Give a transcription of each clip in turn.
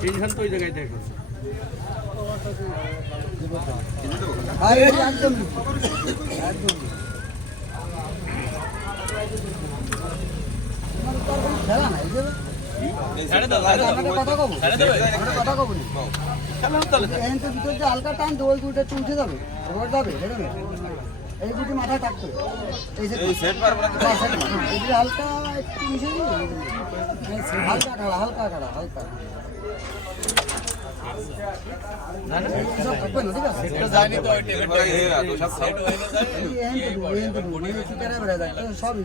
tension তো ওই জায়গায় দেখো একদম খেলা নাই কথা কব ভিতর যে হালকা টান তো ওই গুটিটা উঠে যাবে যাবে এই গুটি মাথায় থাকতো হালকা একটু মিশে হালকা খাড়া হালকা খাড়া হালকা সবই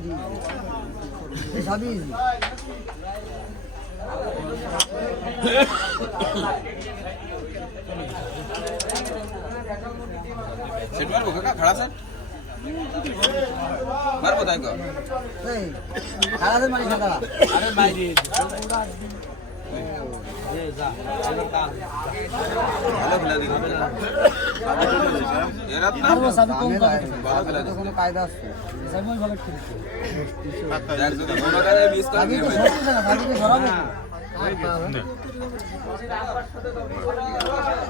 खड़ा सर मार बताए को खड़ा से मारी खड़ा अरे मारी ये जा ভালো খেলা দিল এরা না সবই কম করে তো কোনো কায়দা আছে সবই ভালো খেলছে দেখ যদি বড় করে মিস করে আমি তো সত্যি না আমি তো ধরাবো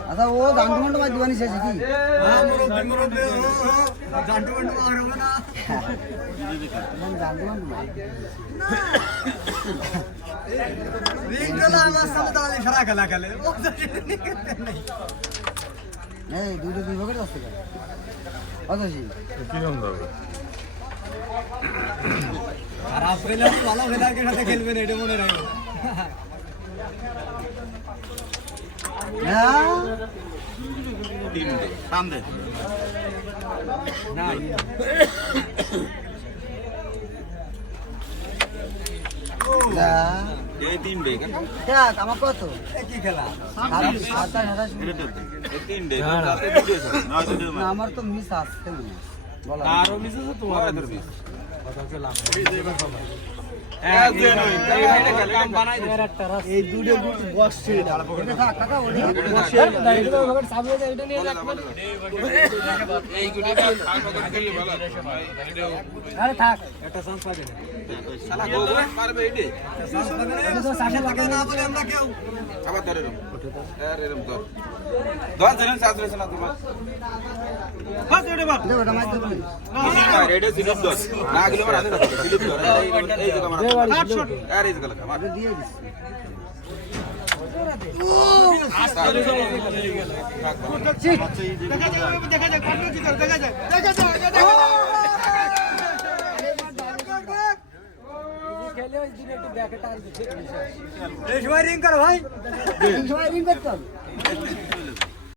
আচ্ছা ও গান্ডুমন্ড মাছ দিবানি শেষ কি হ্যাঁ মুরব্বি গান্ডুমন্ড মাছ হবে না গান্ডুমন্ড মাছ রিংডলা আমার সামনে দাঁড়িয়ে সারা খেলা খেলে এই দুটো দুই ভাগে আসছে অতসি কি নাম দাও খারাপ খেলে ভালো খেলার সাথে খেলবেন এটা মনে রাখো আমার কত কি খেলা আমার তো মিস আসছে আরো মিস আছে তোমার এই দুটো বসছে কাকা ওই আরে থাক একটা চান্স পাবে না শালা গোবর মারবে এডি তো সাথে লাগে না বলে আমরা কেউ আবার ধরে রম আরে রম ধর ধর জেন সাজরে শোনা তোমার বাস এডি মার দে ওটা মার দে মার এডি সিলিপ ধর না গেলে মার হাতে ধর সিলিপ ধর এই জায়গা মার আরে এই জায়গা মার দিয়ে দিস দেখা যায় খেলে ওই দিন একটু ব্যাকে টান দিচ্ছে এই সময় রিং কর ভাই এই সময় রিং করতে হবে